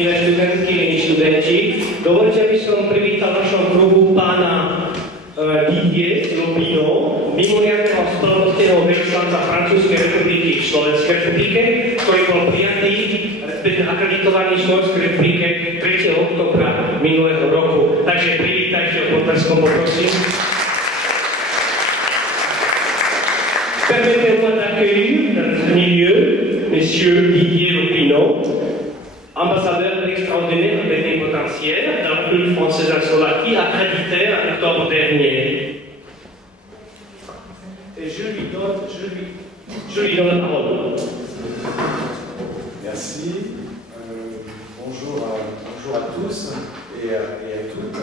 milé študentky, milí študenti. Dovolte, aby som privítal v našom kruhu pána Didier Lopino, mimoriadneho splnomocneného veľvyslanca Francúzskej republiky v Slovenskej republike, ktorý bol prijatý, respektíve akreditovaný v Slovenskej republike 3. októbra minulého roku. Takže privítajte ho potleskom, poprosím. Permettez-moi d'accueillir dans ce milieu Monsieur Didier Lopino, ambassadeur extraordinaire plénipotentiaire de la République française en Slovaquie, accrédité en octobre dernier. Et je lui donne la parole. Merci. Bonjour à tous et à toutes.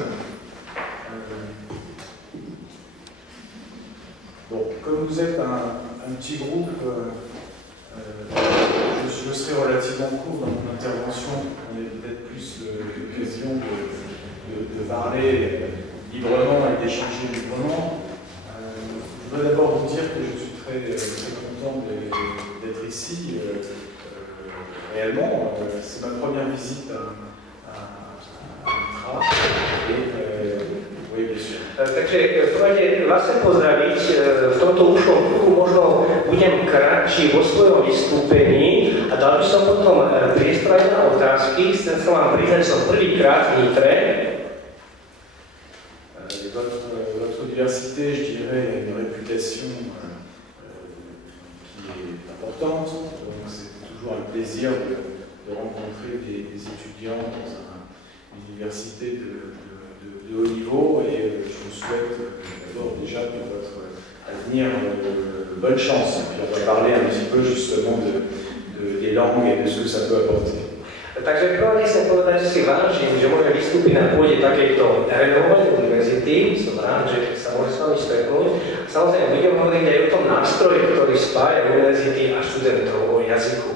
Bon, comme vous êtes un petit groupe, je serai relativement court dans mon intervention. On a peut-être plus l'occasion de parler librement et d'échanger librement. Je voudrais d'abord vous dire que je suis très content d'être ici. Réellement, c'est ma première visite à Nitra. Oui, bien sûr. Takže v prvom vás chcem pozdraviť. V tomto ušom kruhu možno budem kratší vo svojom vystúpení a dal by som potom priestor aj na otázky. Chcem sa vám priznať, že som prvýkrát v Nitre. Votre université, je dirais, a une réputation qui est importante. Donc c'est toujours un plaisir de rencontrer des étudiants dans une université de haut niveau et je vous souhaite d'abord déjà pour votre avenir bonne chance. Et puis on va parler un petit peu justement des langues et de ce que ça peut apporter. Takže prvne chcem povedať, že si vážim, že môžem vystúpiť na pôde takejto renomovanej univerzity. Som rád, že sa môžem s vami stretnúť. Samozrejme, budem hovoriť aj o tom nástroji, ktorý spája univerzity a študentov o jazyku.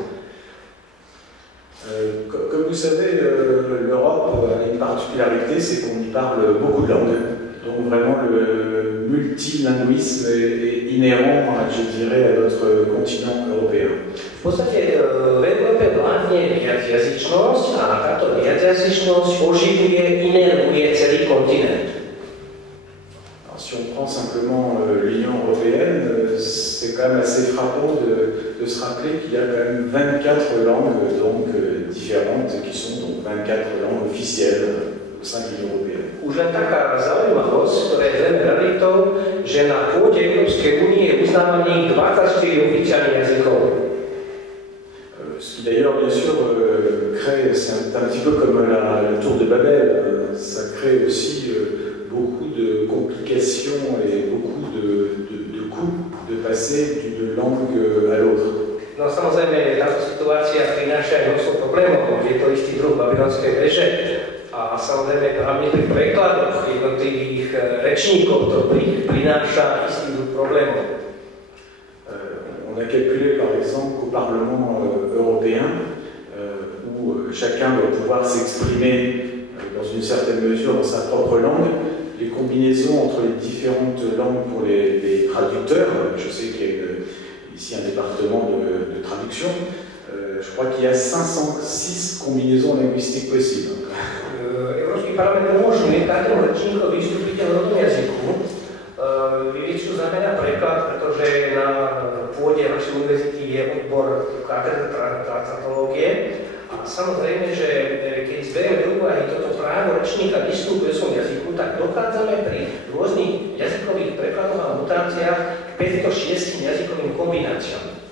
Comme vous savez, l'Europe a une particularité, c'est qu'on y parle beaucoup de langues. Donc vraiment le multilinguisme est inhérent, je dirais, à notre continent européen. V podstate v Európe vládne viacjazyčnosť a táto viacjazyčnosť oživuje, inervuje celý kontinent. Alors, si on prend simplement l'Union européenne, c'est quand même assez frappant de se rappeler qu'il y a quand même 24 langues donc, différentes qui sont donc 24 langues officielles au sein de l'Union européenne. Už len taká zaujímavosť, ktorá je zrejme realitou, že na pôde Európskej únie je uznávaných 24 oficiálnych jazykov. Ce qui d'ailleurs, bien sûr, crée, c'est un petit peu comme la tour de Babel, ça crée aussi beaucoup de complications et beaucoup de coûts de passer d'une langue à l'autre. No samozrejme, táto situácia prináša aj množstvo problémov, je to istý druh babylonskej veže a samozrejme hlavne pri prekladoch jednotlivých rečníkov to prináša istý druh problémov. On a calculé par exemple qu'au Parlement européen, où chacun doit pouvoir s'exprimer dans une certaine mesure dans sa propre langue, les combinaisons entre les différentes langues pour les traducteurs, je sais qu'il y a ici un département de traduction, je crois qu'il y a 506 combinaisons linguistiques possibles. Európsky parlament umožňuje každému rečníkovi vystúpiť v rodnom jazyku. Čo znamená preklad, pretože na pôde našej univerzity je odbor katedra translatológie. A samozrejme, že keď zberieme do úvahy toto právo rečníka vystúpiť v svojom jazyku, tak dochádzame pri rôznych jazykových prekladoch a mutáciách k 506 jazykovým kombináciám.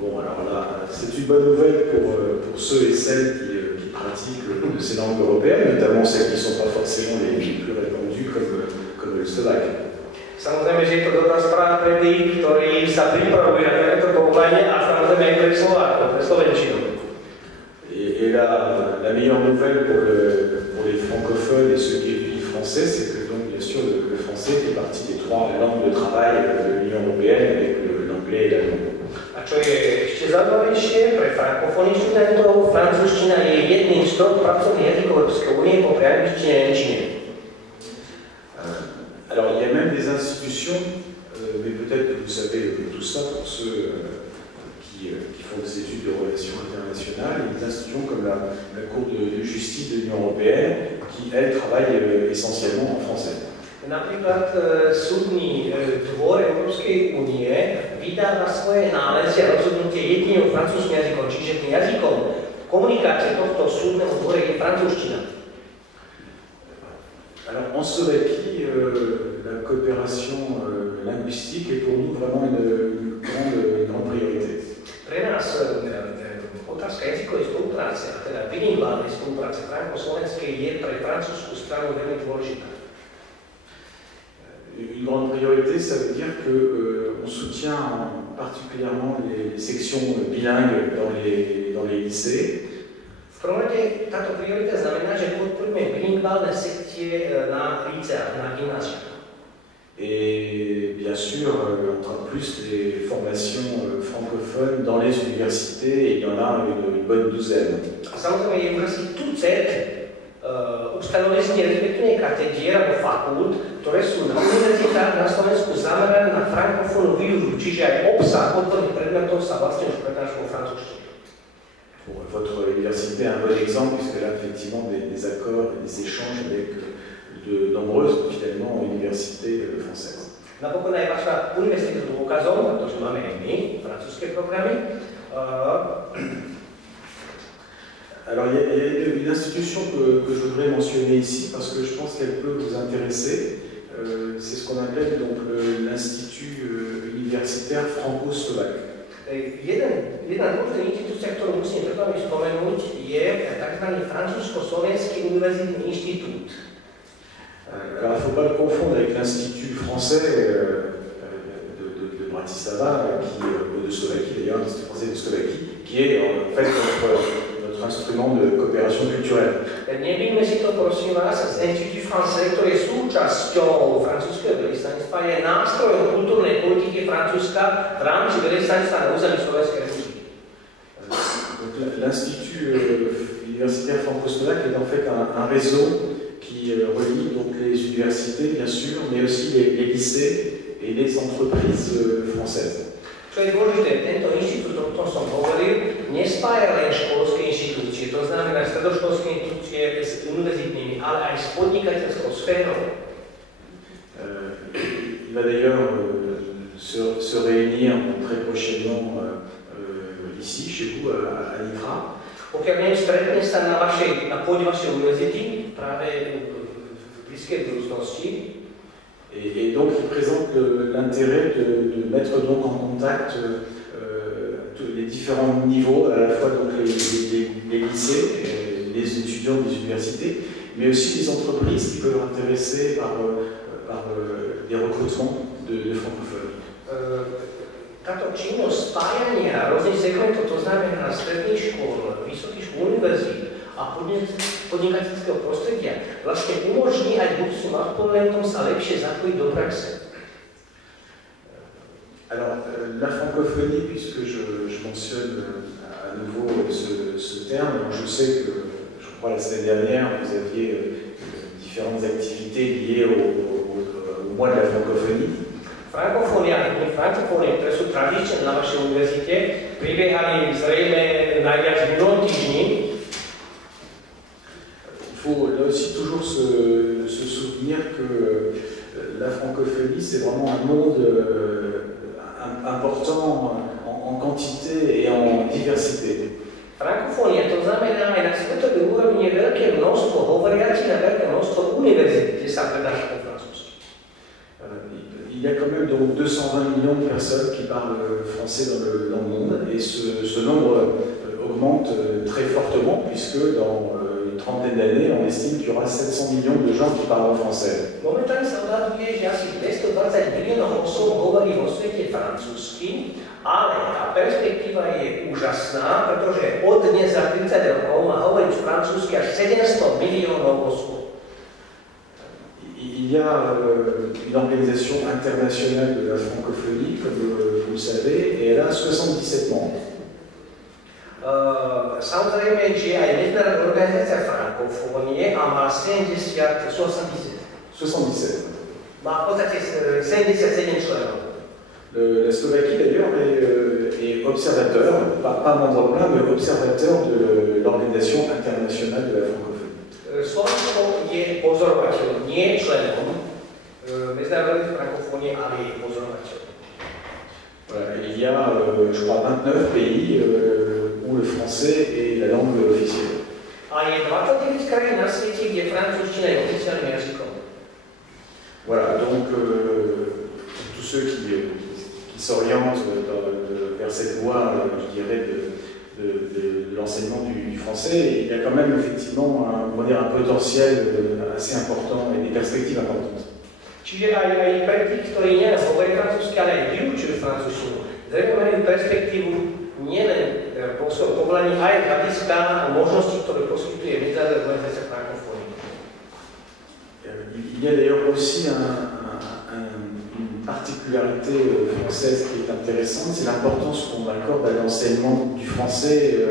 Bon, alors là, c'est une bonne nouvelle pour ceux et celles qui pratiquent ces langues européennes, notamment celles qui ne sont pas forcément les plus répandues comme le slovaque. Samozrejme, že je to dobrá správa pre tých, ktorí sa pripravujú na takéto povolanie a samozrejme aj pre Slovákov, pre slovenčinu. Et la meilleure nouvelle pour les francophones et ceux qui étudient français, c'est que donc bien sûr le français fait partie des 3 langues de travail de l'Union européenne avec l'anglais et l'allemand. A čo je ešte zaujímavejšie pre frankofónnych študentov, francúzština je jedným z 3 pracovných jazykov Európskej únie po angličtine a nemčine. Alors il y a même des institutions, mais peut-être que vous savez tout ça pour ceux qui font des études de relations internationales, et des institutions comme la Cour de justice de l'Union européenne, qui, elle, travaille essentiellement en français. Napríklad súdny dvor Európskej únie vydáva svoje nálezy a rozhodnutie jediným francúzským jazykom, čiže tým jazykom komunikácie tohto súdneho dvora je francúzština. Alors en Slovaquie, la coopération linguistique est pour nous vraiment une grande priorité. Pre nás otázka jazykovej spolupráce, a teda bilingválnej spolupráce franko-slovenskej je pre francúzsku stranu veľmi dôležitá. Une grande priorité, ça veut dire qu'on soutient particulièrement les sections bilingues dans les lycées. V prvom rade táto priorita znamená, že podporujeme bilingválne sekcie na líceách, na gymnáziách. Et bien sûr, encore plus les formations francophones dans les universités, et il y en a une bonne douzaine. A samozrejme je úžasný tucet ustanovizní respektíve katedier alebo fakult, ktoré sú na univerzitách na Slovensku zamerané na frankofónnu výučbu, čiže aj obsah odborných predmetov sa vlastne už prednáša vo francúzštine. Votre université est un bon exemple, puisque là, effectivement, des accords et des échanges avec de nombreuses, finalement, universités françaises. Napokon aj vaša univerzita dôkazom, pretože máme aj my francúzske programy. Alors, il y a une institution que je voudrais mentionner ici, parce que je pense qu'elle peut vous intéresser. C'est ce qu'on appelle donc l'Institut universitaire franco-slovaque. Jedna dôležitá inštitúcia, ktorú musím pred vami spomenúť, je tzv. Francúzsko-slovenský univerzitný inštitút. Alors, il ne faut pas le confondre avec l'Institut français de Bratislava, ou de Slovaquie d'ailleurs, l'Institut français de Slovaquie, qui est en fait notre instrument de coopération culturelle. Nebýme si to, prosím vás, z Inštitút français, ktorý je súčasťou francúzskeho veľvyslanectva, je nástrojom kultúrnej politiky Francúzska v rámci veľvyslanectva na území Slovenskej republiky. L'Institut universitaire franco-slovaque est en fait un réseau qui relie donc les universités, bien sûr, mais aussi les lycées et les entreprises françaises. Čo je dôležité, tento inštitút, o ktorom som hovoril, nespája len školské inštitúcie, to znamená stredoškolské inštitúcie s univerzitnými, ale aj s podnikateľskou sférou. Il va d'ailleurs se réunir très prochainement ici, chez vous, à l'IFRA. Pokiaľ viem, stretne sa na pôde vašej univerzity, práve v blízkej budúcnosti. Et donc il présente l'intérêt de mettre donc en contact les différents niveaux, à la fois donc les lycées, les étudiants des universités, mais aussi les entreprises qui peuvent être intéressées par des recrutements de francophones. Táto činnosť spájania rôznych segmentov, to znamená stredných škôl, vysokých škôl, univerzít a podnikateľského prostredia, vlastne umožní aj budúcim absolventom sa lepšie zapojiť do praxe. Alors, la francophonie, puisque je mentionne à nouveau ce terme, je sais que, je crois la semaine dernière, vous aviez différentes activités liées au mois de la francophonie. Frankofónia, ktoré sú tradičné na vašej univerzite, pribiehali zrejme najviac v minulom týždni. Il faut là aussi toujours se souvenir que la francophonie, c'est vraiment un monde important en quantité et en diversité. Frankofónia, to znamená aj na svetovej úrovni veľké množstvo hovoriacich a veľké množstvo univerzít, kde sa prednáša po francúzsky. Il y a quand même donc 220 millions de personnes qui parlent français dans le monde, et ce nombre augmente très fortement, puisque dans une trentaine d'années, on estime qu'il y aura 700 millions de gens qui parlent français. Momentálne sa odhaduje, že asi 220 miliónov osôb hovorí vo svete francúzsky, ale tá perspektíva je úžasná, pretože od dnes za 30 rokov má hovoriť francúzsky až 700 miliónov osôb. Il y a une organisation internationale de la francophonie, comme vous le savez, et elle a 77 membres. Samozrejme, že aj medzinárodná organizácia frankofónie a má 77. Má v podstate 77 členov. La Slovaquie d'ailleurs et observateur, pas membre plein, mais observateur de l'Organisation internationale de la francophonie. Slovensko je pozorovateľom, nie členom medzinárodnej frankofónie, ale je pozorovateľom. Voilà, il y a, je crois, 29 pays où le français est la langue officielle. A je 29 krajín na svete, kde francúzština je oficiálnym jazykom. Voilà, donc tous ceux qui s'orientent vers cette voie, je dirais, de l'enseignement du français, il y a quand même effectivement un potentiel assez important et des perspectives importantes. Čiže aj pre tých, ktorí nielen hovoria francúzsky, ale aj vyučujú francúzštinu, zrejme majú perspektívu nielen povolaní, aj hľadiska a možností, ktoré poskytuje medzinárodná organizácia frankofónie. Il y a d'ailleurs aussi une particularité française qui est intéressante, c'est l'importance qu'on accorde à l'enseignement du français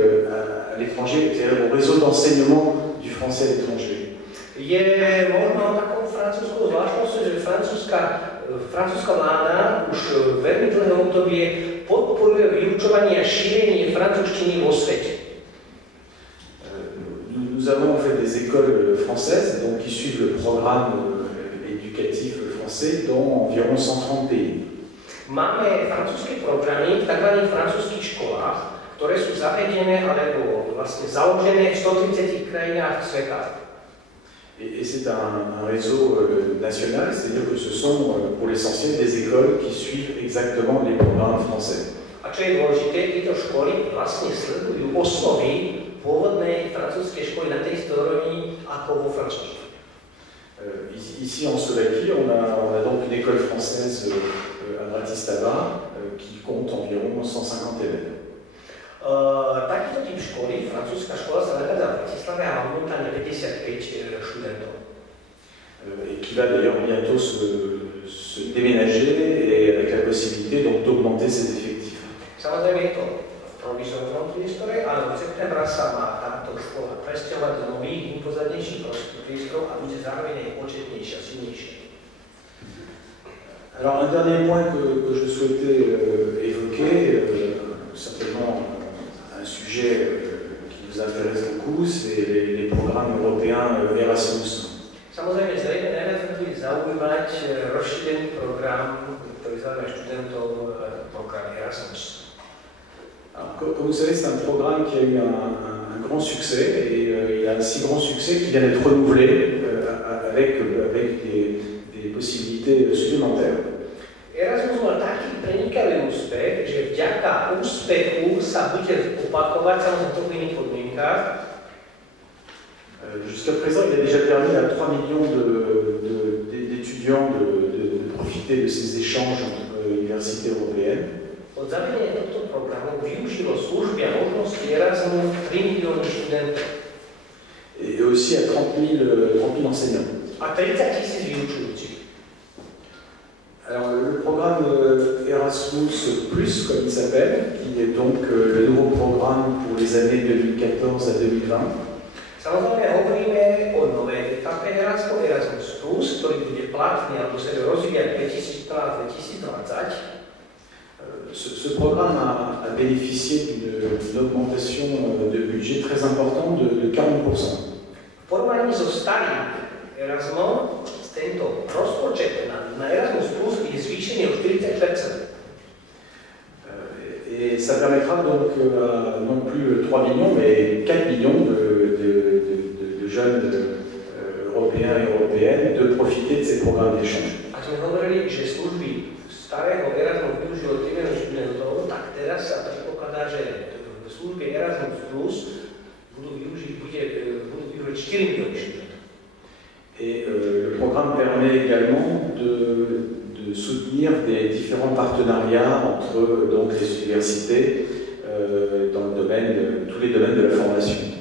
à l'étranger, c'est-à-dire au réseau d'enseignement du français à l'étranger. Je možno takou francúzskou zvláštnosťou, že francúzska vláda už veľmi dlhé obdobie podporuje vyučovanie a šírenie francúzštiny vo svete. Nous avons fait des écoles françaises donc, qui suivent le programme éducatif français dans environ 130 pays. Máme francúzske programy v tzv. Francúzskych školách, ktoré sú zavedené alebo vlastne založené v 130 krajinách sveta. Et c'est un réseau national, c'est-à-dire que ce sont pour l'essentiel des écoles qui suivent exactement les programmes français. A čo je dôležité, tieto školy vlastne sledujú osnovy pôvodnej francúzskej školy na tej istej úrovni ako vo francúzštine. Ici en Slovaquie, on a donc une école française à Bratislava qui compte environ 150 élèves. Takýto typ školy, francúzska škola sa nachádza v Bratislave a má momentálne 55 študentov. Et qui va d'ailleurs bientôt se déménager et avec la possibilité donc d'augmenter ses effectifs. Samozrejme je to v provizornom priestore, ale od septembra sa má táto škola presťahovať do nových, impozadnejších priestorov a bude zároveň aj početnejšia, silnejšia. Alors un dernier point que je souhaitais évoquer, certainement un sujet qui nous intéresse beaucoup, c'est les programmes européens Erasmus. Samozrejme, zrejme najviac bude zaujímať rozšírený program, ktorý zaujíma študentov, program Erasmus. Alors, comme vous savez, c'est un programme qui a eu un grand succès, et il a un si grand succès qu'il vient d'être renouvelé avec des possibilités supplémentaires. Erasmus mal taký prenikavý úspech, že vďaka úspechu sa bude opakovať samozrejme v iných podmienkách. Jusqu'à présent, il a déjà permis à 3 millions d'étudiants de profiter de ces échanges entre universités européennes. Od zavedenia tohto programu využilo služby a možnosti Erasmu 3 milióny študentov. Et aussi à 30 000 enseignants. A 30 000 vyučujúcich. Alors, le programme Erasmus+, comme il s'appelle, qui est donc le nouveau programme pour les années 2014 à 2020. Samozrejme hovoríme o novej etape Erasmus+, ktorý bude platný alebo sa rozvíjať 2014-2020. Ce programme a bénéficié d'une augmentation de budget très importante de 40%. V porovnaní so starým Erasmom, tento rozpočet na Erasmus+ je zvýšený o 40%. Et ça permettra donc non plus 3 millions, mais 4 millions de jeunes européens et européennes de profiter de ces programmes d'échange. A sme hovorili, že služby starého Erasmu využilo 3 milióny študentov, tak teraz sa predpokladá, že služby Erasmus+ budú využiť 4 milióny študentov. Et le programme permet également de soutenir des différents partenariats entre donc, les universités dans tous les domaines de la formation.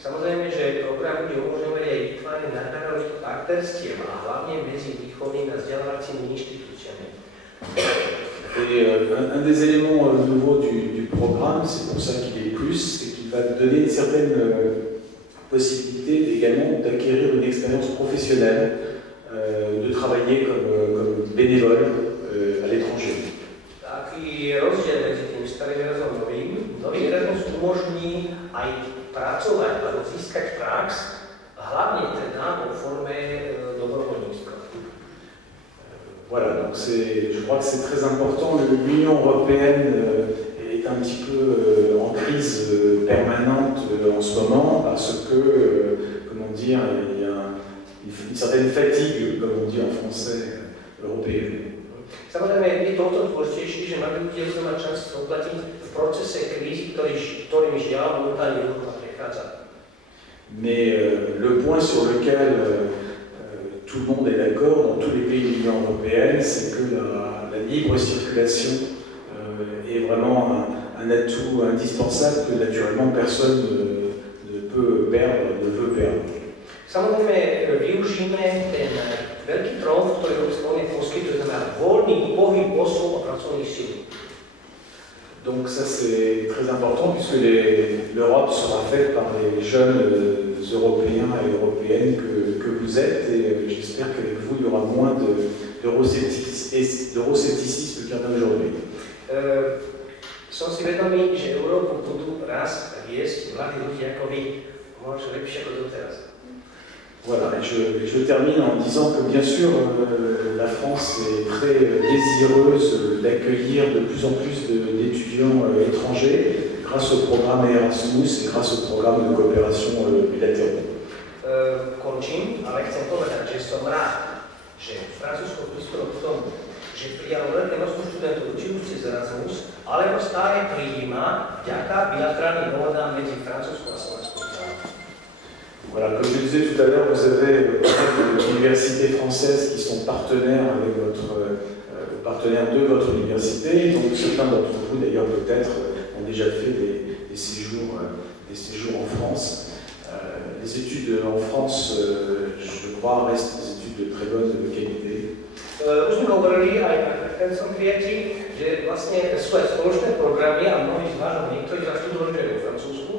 Samozrejme, že program bude umožňovať aj vytváranie nadnárodných partnerstiev a hlavne medzi výchovnými a vzdelávacími inštitúciami. Et un des éléments nouveaux du programme, c'est pour ça qu'il est plus, c'est qu'il va donner une certaine possibilité également d'acquérir une expérience professionnelle, de travailler comme bénévole à l'étranger. Taký rozdiel medzi tým tým starým Erasmom novým. Nový Erasmus umožní aj pracovať alebo získať prax, hlavne teda vo forme dobrovoľníctva. Voilà, donc je crois que c'est très important. L'Union européenne est un petit peu en crise permanente en ce moment parce que, comment dire, il y a une certaine fatigue, comme on dit en français, européenne. Samozrejme, je to o to dôležitejšie, že mali ľudia sa mať šancu uplatniť v procese krízy, ktorým žiaľ momentálne Európa prechádza. Mais le point sur lequel tout le monde est d'accord dans tous les pays de l'Union européenne, c'est que la libre circulation est vraiment un atout indispensable que naturellement personne ne peut perdre, ne veut perdre. Samozrejme, využijeme ten veľký trón, ktorý Európska únia poskytuje, znamená voľný pohyb osôb a pracovných síl. Donc ça c'est très important puisque l'Europe sera faite par les jeunes Européens et Européennes que vous êtes et j'espère qu'avec vous il y aura moins d'euroscepticisme qu'il y en a aujourd'hui. Som si vedomý, že Európu budú raz viesť mladí ľudia ako vy, možno lepšie ako doteraz. Voilà, et je termine en disant que bien sûr la France est très désireuse d'accueillir de plus en plus d'étudiants étrangers grâce au programme Erasmus et grâce au programme de coopération bilatérale. Končím, ale chcem povedať, že som rád, že Francúzsko prispelo k tomu, že prijalo veľké množstvo študentov učujúci z Erasmus, alebo stále prijíma vďaka bilaterálnym dohodám medzi Francúzskom a Slovenskou. Voilà, comme je disais tout à l'heure, vous avez des universités françaises qui sont partenaires avec partenaires de votre université. Donc certains d'entre vous, d'ailleurs peut-être, ont déjà fait des séjours en France. Les études en France, je crois, restent des études de très bonne qualité. Už sme hovorili aj na predchádzajúcom prijatí, že vlastne sú aj spoločné programy a mnohí z vás, niektorí z vás študovali vo Francúzsku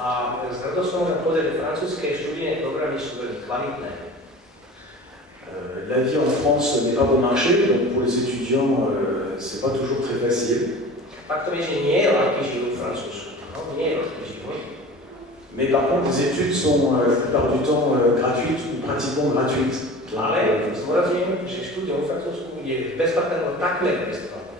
a s radosťou môžem povedať, že francúzske študijné programy sú veľmi kvalitné. La vie en France n'est pas bon marché, donc pour les étudiants, c'est pas toujours très facile. Faktom je, že nie je ľahký život v Francúzsku. No, nie je ľahký život. Mais par contre, les études sont la plupart du temps gratuites ou pratiquement gratuites. Ale zdôrazňujem, že štúdium v Francúzsku je bezplatné, no takmer bezplatné.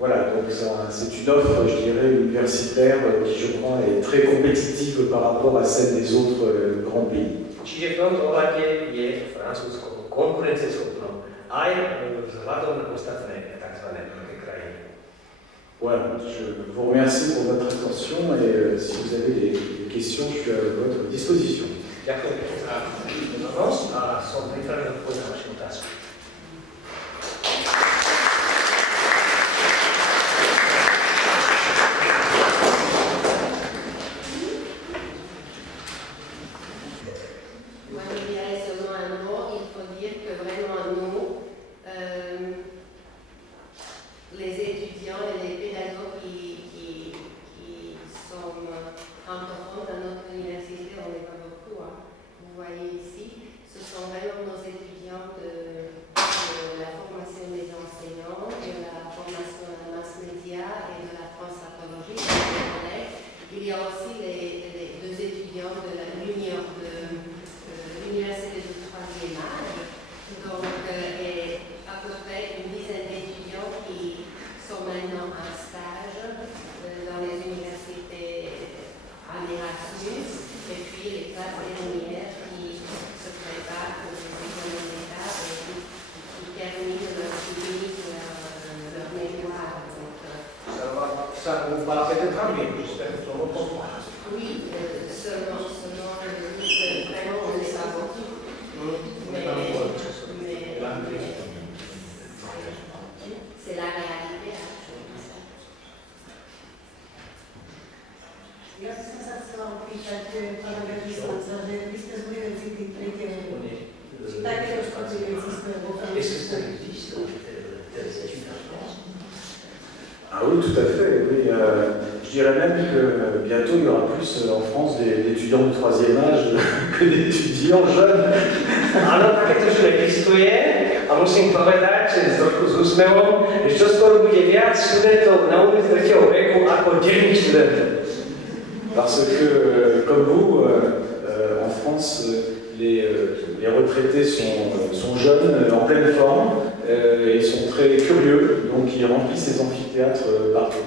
Voilà, donc c'est une offre, je dirais, universitaire qui, je crois, est très compétitive par rapport à celle des autres grands pays. Čiže v tomto ohľade je Francúzsko konkurencieschopné aj vzhľadom na ostatné tzv. veľké krajiny. Voilà, je vous remercie pour votre attention et si vous avez des questions, je suis à votre disposition. Ďakujem za pozornosť a som pripravený odpovedať na vaše otázky. Ah oui, tout à fait. Oui. Je dirais même que bientôt il y aura plus en France d'étudiants de troisième âge que d'étudiants jeunes. Áno, takéto už existuje. a musím povedať, že trošku s úsmevom, že čoskoro bude viac študentov na ulici 3. veku ako denných študentov. Parce que, comme vous, en France, les retraités sont jeunes, en pleine forme, et sont très curieux, donc ils remplissent les amphithéâtres partout.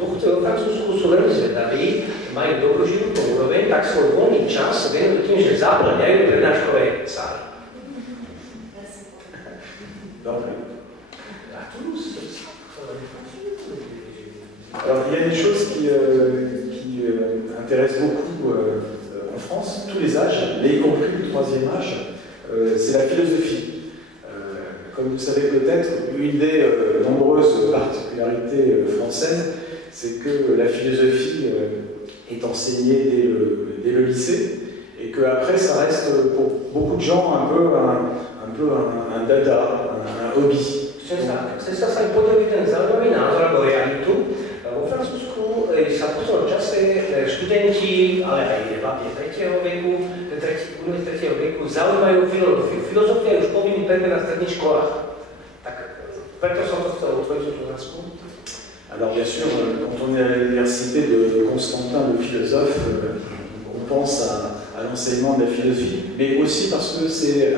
Tu Francúzsku sú veľmi zvedaví, majú dobrú životnú úroveň, tak svoj voľný čas venujú tým, že zaplňajú prednáškové sály. Dobre. Alors, il y a des choses qui intéressent beaucoup en France, tous les âges, mais y compris le 3e âge, c'est la philosophie. Comme vous savez peut-être, une des nombreuses particularités françaises, c'est que la philosophie est enseignée dès le lycée, et qu'après ça reste pour beaucoup de gens un peu un dada, un hobby. Chce sa aj podrobiť ten zaujímavý názor alebo realitu. Vo Francúzsku sa po celom čase študenti, ale aj chlapi 3. veku, 3. veku zaujímajú filozofiu. Filozofia je už povinný predmet na stredných školách. Tak preto som to chcel otvoriť tú otázku. Alors bien sûr, quand on est à l'université de Constantin, le philosophe, on pense à l'enseignement de la philosophie, mais aussi parce que c'est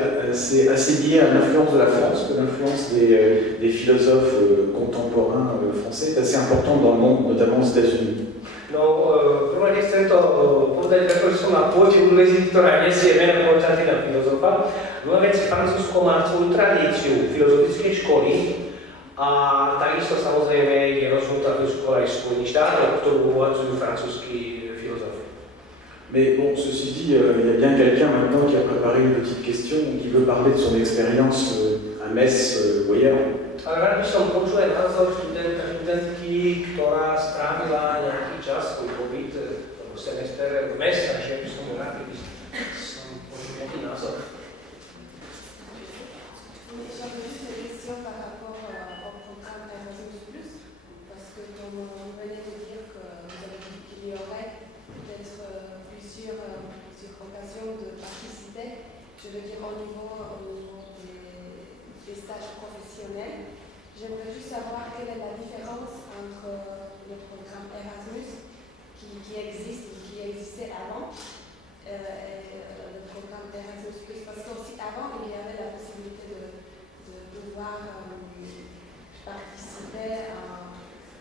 assez lié à l'influence de la France, que l'influence des philosophes contemporains français est assez importante dans le monde, notamment aux États-Unis. No, v prvom rade chcem to povedať, pretože som na pôde univerzity, ktorá nesie meno Konštantína filozofa. Druhá vec, Francúzsko má svoju tradíciu filozofickej školy, a takisto samozrejme je rozhodnutá škola aj Spojených štátov, ktorú uvádzajú francúzski filozofi. Mais bon, ceci dit, il y a bien quelqu'un maintenant qui a préparé une petite question, qui veut parler de son expérience à Metz ou ailleurs. Ale rád by som počul aj názor študentky, ktorá strávila nejaký čas, svoj pobyt, alebo semester v Metz, takže by som rád, keby som počul nejaký názor. Je veux dire au niveau des stages professionnels. J'aimerais juste savoir quelle est la différence entre le programme Erasmus qui existe, qui existait avant, et le programme Erasmus+. Parce qu'aussi avant, il y avait la possibilité de pouvoir participer à,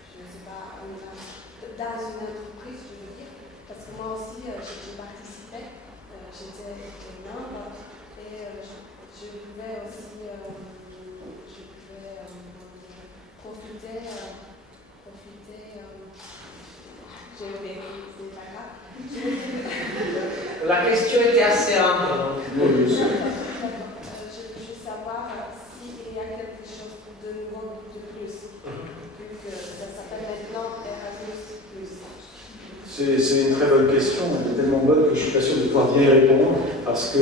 je ne sais pas, dans une entreprise, je veux dire. Parce que moi aussi, j'ai participé, j'étais membre. Et je pouvais aussi profiter, j'ai oublié, c'est pas grave. La question était assez ample. Je veux savoir s'il y a quelque chose de nouveau de plus, vu que ça s'appelle maintenant Erasmus+. C'est une très bonne question, elle est tellement bonne que je suis pas sûr de pouvoir bien y répondre, parce que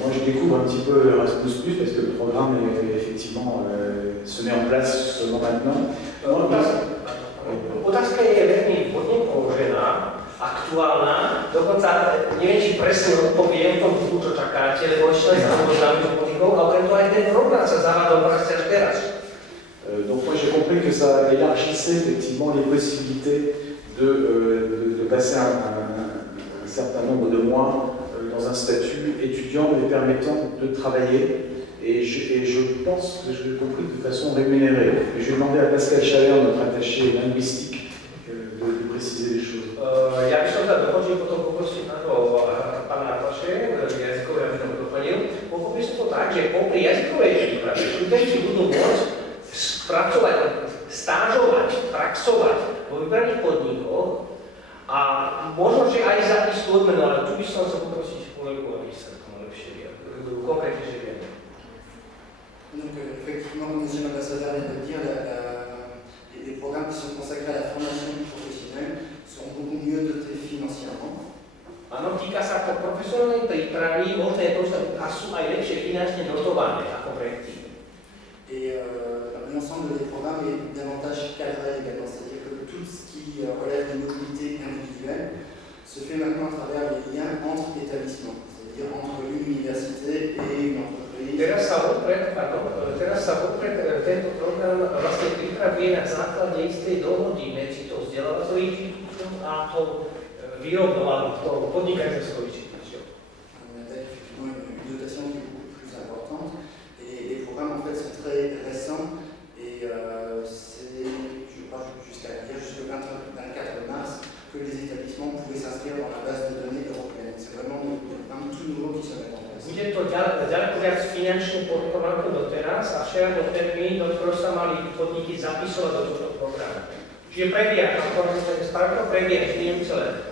moi je découvre un petit peu Erasmus+, parce que le programme effectivement se met en place seulement maintenant. Otázka je veľmi vhodne položená, aktuálna, dokonca neviem, či presne odpoviem tomu, čo čakáte, lebo ešte len sa oboznámim s politikou, a okrem toho aj ten program sa zavádol vlastne až teraz. Donc moi j'ai compris que ça élargissait effectivement les possibilités de passer un certain nombre de mois dans un statut étudiant mais permettant de travailler. Et je pense que je l'ai compris de façon rémunérée. Et je vais demander à Pascal Chalère, notre attaché linguistique, de préciser les choses. Ja by som sa dokončil potom poprosiť na to pána Ataše, jazykové, aby som doplnil. Pochopil som to tak, že popri jazykovej príprave študenti budú môcť spracovať, stážovať, praxovať vo vybraných podnikoch a možno, že aj za istú odmenu, ale tu by som sa poprosiť kolegu, aby sa k tomu lepšie konkrétnejšie vyjadril. Donc effectivement, comme M. l'ambassadeur vient de le dire, les programmes qui sont consacrés à la formation professionnelle seront beaucoup mieux dotés financièrement. Áno, týka sa to profesionálnej prípravy, možno je to, a sú aj lepšie finančne dotované ako predtým. Et l'ensemble des programmes est davantage cadré également, c'est-à-dire que tout ce qui relève de mobilité individuelle se fait maintenant à travers les liens entre établissements, c'est-à-dire entre une université et une entreprise. základe istej dohody medzi tou vzdelávacou inštitúciou a tou výrobnou alebo tou podnikateľskou inštitúciou. On a effectivement une dotation qui est beaucoup plus importante et les programmes en fait sont très récents et c'est, je crois, jusqu'à hier, jusqu'au 24 mars, que les établissements pouvaient s'inscrire dans la base de données européenne. C'est vraiment tout nouveau qui se met en place. Bude to ďaleko viac finančne podporované ako doteraz a včera bol termín, do ktorého sa mali podniky zapisovať do tohto programu. Čiže prebieha, ako prebieha, neviem celé.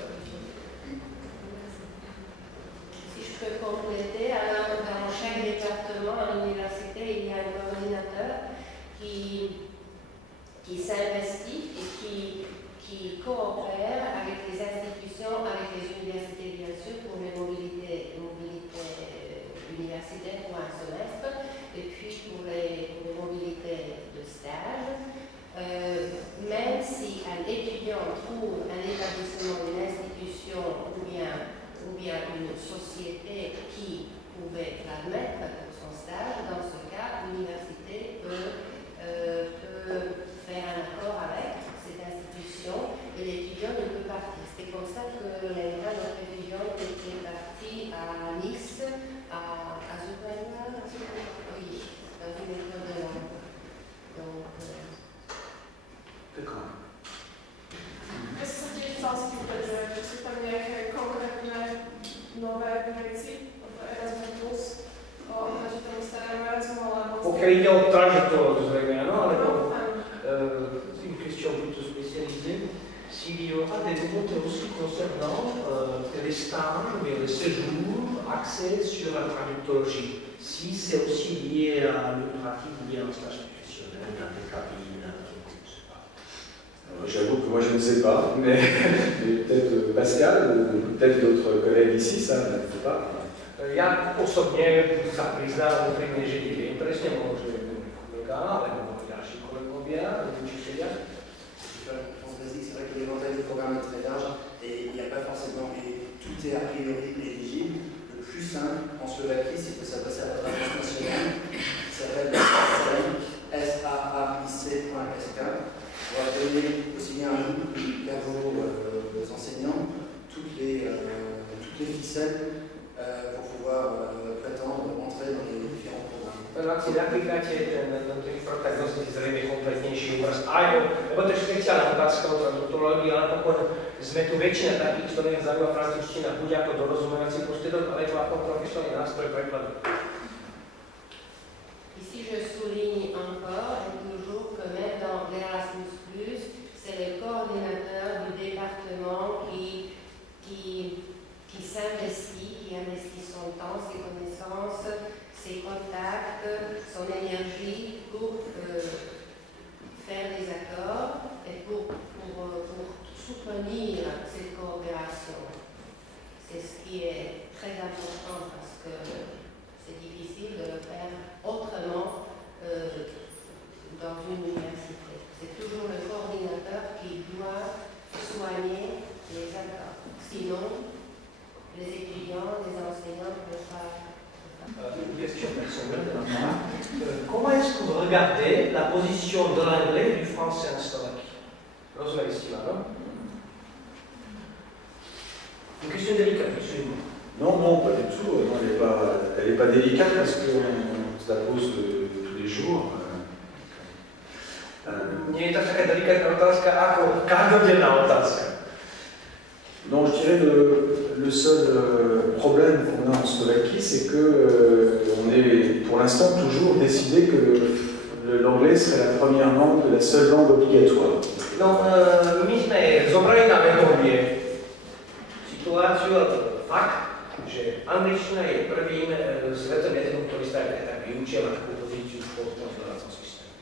Si je peux compléter, alors dans chaque département à l'université, il y a un coordinateur qui s'investit et qui coopère avec les institutions, avec les universités bien sûr, pour les mobilités universitaires pour un semestre, et puis pour les mobilités de stage. Même si un étudiant trouve un établissement, une institution ou bien une société qui pouvait l'admettre pour son stage, dans ce cas, l'université peut faire un accord avec cette institution et l'étudiant ne peut partir. C'est comme ça que notre étudiante était partie à Nice, à Zubaya, oui, dans une école de langue. Donc, Ja som sa tiež chcela spýtať, že sú tam nejaké konkrétne nové veci, Erasmus Plus, že tam starému Erasmu, alebo... Pokiaľ ide o trajectoire, zrejme, áno, alebo une question plutôt spécialisée, s'il y aura des nouveautés aussi concernant les stages ou les séjours axés sur la traductologie, si c'est aussi lié à une pratique ou bien à un stage professionnel, dans des cabines, J'avoue que moi je ne sais pas, mais peut-être Pascal ou peut-être d'autres collègues ici, ça ne sais pas. Ja osobne sa priznám úprimne, že neviem presne, môže kolega, alebo ďalší kolegovia, učiteľia. C'est vrai que l'éventail du programme est très large et il n'y a pas forcément, et tout est a priori éligible. Le plus simple en Slovaquie, c'est que ça passe à la traduction nationale, qui s'appelle SAAIC.sk. On va donner aussi bien à vous qu'à vos enseignants toutes les ficelles pour pouvoir prétendre entrer dans les différents programmes. Ak si napríklate ten program dosť zrejme kompletnejší obraz aj, lebo to je špeciálna otázka o traduktológii, ale napokon sme tu väčšina takých, ktorých zaujíma francúzština, buď ako dorozumevací prostriedok, alebo ako profesionálny nástroj prekladu. Ici, je souligne encore et toujours que même dans l'Erasmus+, c'est le coordinateur du département qui s'investit, qui investit son temps, ses connaissances, ses contacts, son énergie pour faire des accords et pour soutenir cette coopération. C'est ce qui est très important parce que c'est difficile de le faire autrement dans une université. C'est toujours le coordinateur qui doit soigner les accords. Sinon, les étudiants, les enseignants ne peuvent pas. Une question personnelle de la part. Comment est-ce que vous regardez la position de l'anglais et du français en Slovaquie? Rozumeli ste ma, no? Une question délicate, absolument. Non, pas du tout. Non, elle n'est pas délicate parce que se la pose tous les jours. Nie je to taká delikátna otázka ako každodenná otázka. Non, je dirais le seul problème qu'on a en Slovaquie, c'est que on est pour l'instant toujours décidé que l'anglais serait la première langue, la seule langue obligatoire. No, my sme zobrali na vedomie situáciu, fakt, že angličtina je prvým svetovým jazykom, ktorý sa tak vyučil na takú pozíciu v školskom vzdelávacom systéme.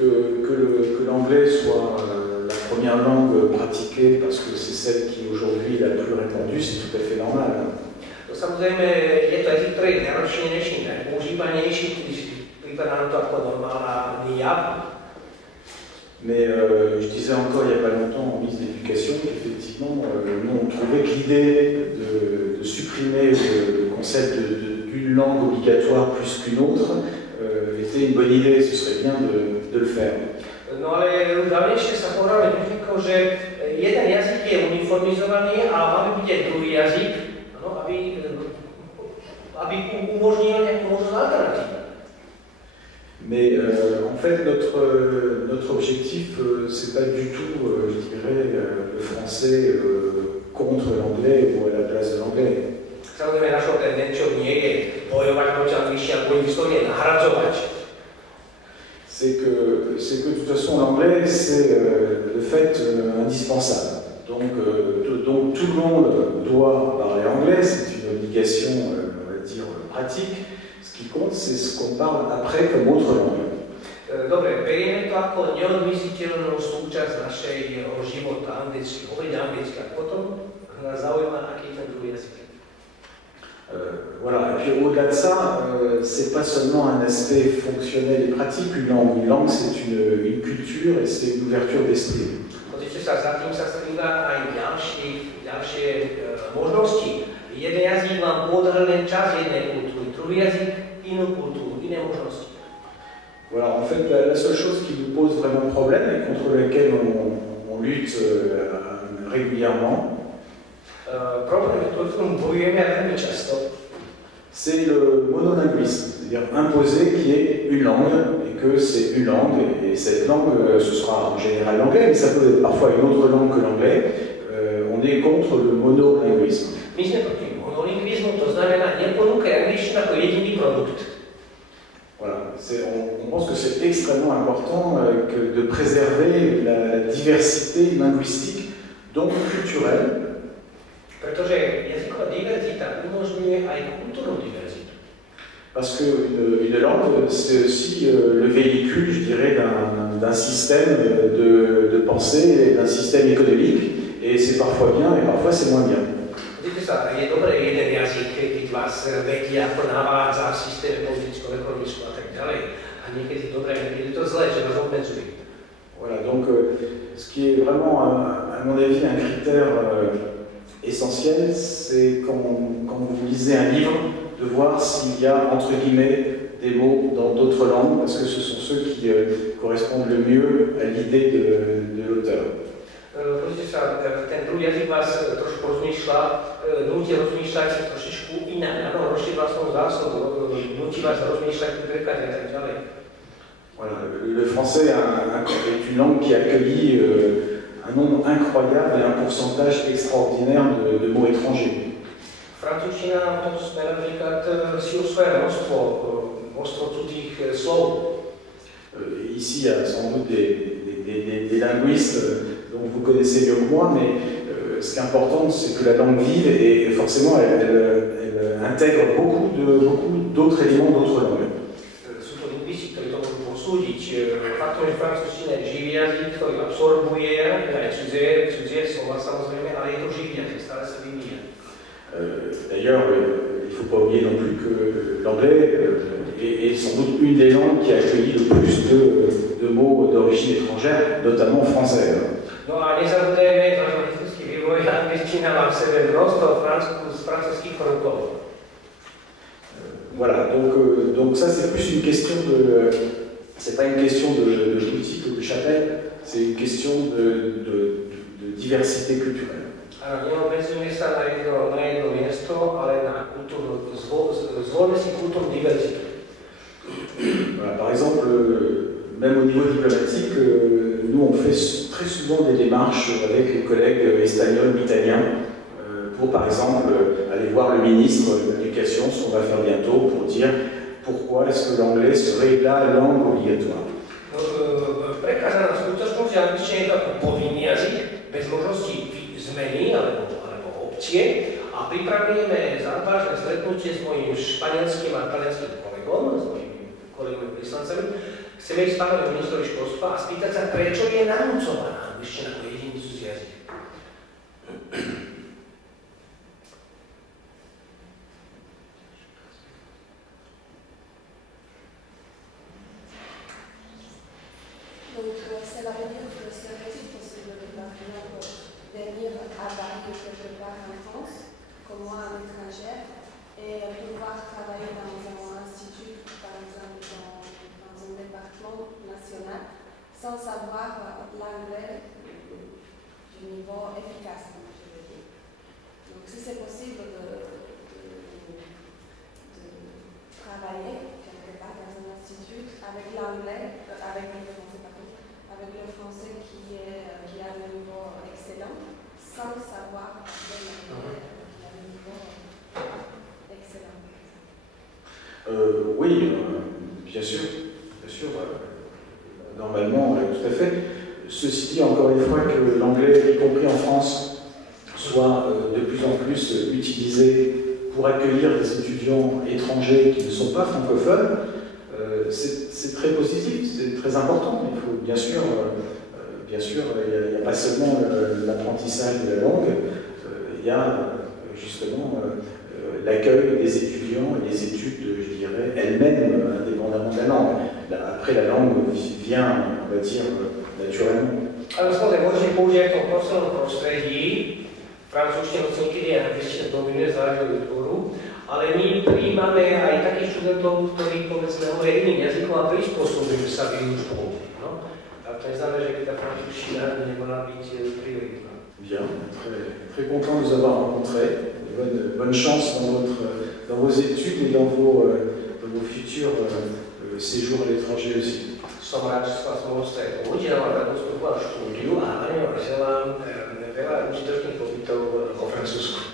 Que l'anglais soit la première langue pratiquée parce que c'est celle qui aujourd'hui est la plus répandue, c'est tout à fait normal. To samozrejme je to jazyk, ktorý je najrozšírenejší, najpoužívanejší, když pripadá na to ako normálny jav. Mais je disais encore il n'y a pas longtemps en mise d'éducation qu'effectivement, nous on trouvait que l'idée de supprimer le concept d'une langue obligatoire plus qu'une autre était une bonne idée, ce serait bien de le faire. No ale dávnejšie sa povedali myšlienkou, že jeden jazyk je uniformizovaný a máme byť aj druhý jazyk, no, aby umožnil nejakú možnosť alternatívu. Mais en fait, notre objectif, c'est pas du tout, je dirais, le français contre l'anglais ou à la place de l'anglais. Samozrejme, našou tendenciou nie je bojovať proti angličtine, alebo vyslovene nahradzovať. C'est que de toute façon l'anglais c'est le fait indispensable. Donc tout le monde doit parler anglais, c'est une obligation, on va dire, pratique. Ce qui compte, c'est ce qu'on parle après comme autre langue. Dobre, berieme to ako neodmysliteľnú súčasť našeho života, anglicky, hovoriť anglicky, a potom nás zaujíma, aký je ten druhý jazyk. Voilà, et puis au-delà de ça, c'est pas seulement un aspect fonctionnel et pratique, une langue c'est une culture et c'est une ouverture d'esprit. Pozrite sa, za tým sa skrýva aj ďalšie možnosti. Jeden jazyk vám podľa len čas jednej kultúry, druhý jazyk inú kultúru, iné možnosti. Voilà, en fait, la seule chose qui nous pose vraiment problème et contre laquelle on lutte régulièrement, problém, ktorým bojujeme veľmi často, c'est le monolinguisme, c'est-à-dire imposer qu'il y ait une langue et que c'est une langue, et cette langue, ce sera en général l'anglais, mais ça peut être parfois une autre langue que l'anglais. On est contre le monolinguisme. My sme proti monolingvizmu, to znamená neponúkaj angličtinu ako jediný produkt. Voilà, on pense que c'est extrêmement important de préserver la diversité linguistique, donc culturelle. Pretože jazyková diverzita umožňuje aj kultúrnu diverzitu. Parce qu'une langue, c'est aussi le véhicule, je dirais, d'un système de pensée, d'un système économique, et c'est parfois bien, et parfois c'est moins bien. Vidíte sa, je dobré jeden jazyk, keď vás vedie, ako navádza v systéme politicko-ekonomickom a tak ďalej. A niekedy je dobré, niekedy je to zlé, že vás obmedzuje. Voilà, donc ce qui est vraiment, à mon avis, un critère essentiel, c'est quand vous lisez un livre, de voir s'il y a, entre guillemets, des mots dans d'autres langues, parce que ce sont ceux qui correspondent le mieux à l'idée de l'auteur. Pozrite sa, ten druhý jazyk vás trošku nutí rozmýšľať trošičku inak, áno, rozšíri vlastnú zásobu, nutí vás rozmýšľať v preklade a tak ďalej. Voilà, le français est une langue qui accueillit un nombre incroyable et un pourcentage extraordinaire de mots étrangers. Francúzština v tomto smere napríklad si osvaja množstvo cudzích slov. Ici, il y a sans doute des linguistes dont vous connaissez mieux que moi, mais ce qui est important, c'est que la langue vive et forcément elle intègre beaucoup d'autres éléments d'autres langues. Sú to lingvisti, ktorí to môžu posúdiť. Faktom, že francúzština je živý jazyk, ktorý absorbuje aj cudzie slova samozrejme, ale je to živý jazyk, stále sa vyvíja. D'ailleurs, il ne faut pas oublier non plus que l'anglais est sans doute une des langues qui a accueilli le plus de mots d'origine étrangère, notamment français. No a nezabudajme, že historický vývoj angličtina má v sebe množstvo francúzských prvkov. Voilà, donc ça c'est plus une question c'est pas une question de boutique ou de chapelle, c'est une question de diversité culturelle. Áno, neobmedzujme sa na jedno miesto, ale na kultúrnu, zvolme si kultúrnu diverzitu. Voilà, par exemple, même au niveau diplomatique, nous on fait très souvent des démarches avec les collègues espagnols, italiens, pour par exemple aller voir le ministre de l'Éducation, ce qu'on va faire bientôt, pour dire pourquoi est-ce que l'anglais serait la langue obligatoire. Prekázaná skutočnosť, že angličtina je to ako povinný jazyk, bez možnosti zmeny alebo opcie, a pripravujeme závažné stretnutie s mojím španielským a talianským kolegom, s mojimi kolegami vyslancami. Chceme ísť pánovi ministrovi školstva a spýtať sa, prečo je nanúcovaná angličtina ako jediný cudzí jazyk. Donc, ça va venir que c'est possible par exemple venir à Paris quelque part en France, comme moi en étrangère, et pouvoir travailler dans un institut, par exemple dans un département national. sans savoir l'anglais du niveau efficace, je veux dire. Donc si c'est possible de travailler quelque part dans un institut avec l'anglais, avec le français qui a un niveau excellent, sans savoir l'anglais qui a un niveau excellent. Oui, bien sûr, normalement, tout à fait. Ceci dit, encore une fois, que l'anglais, y compris en France, soit de plus en plus utilisé pour accueillir des étudiants étrangers qui ne sont pas francophones, c'est très positif, c'est très important. Il faut bien sûr, il n'y a pas seulement l'apprentissage de la langue, il y a justement l'accueil des étudiants et les études, je dirais, elles-mêmes, indépendamment de la langue. Après, la langue vient, on va dire, naturellement. Ale samozrejme, môžete použiť v tom profesionálnom prostredí, francúzštinu si niekedy aj angličtina dominuje, záleží od odboru, ale my prijímame aj takých študentov, ktorí povedzme hovoria iným jazykom a prispôsobujú sa výučbou. No? A to neznamená, že by tá francúzština nemala byť prioritná. Bien, très content de vous avoir rencontrés. Bonne chance dans vos études et dans vos futurs séjours à l'étranger aussi. Som rád, že sa vás mohol stretnúť, ja mám rád úspechov a štúdiu a želám veľa užitočných pobytov vo Francúzsku.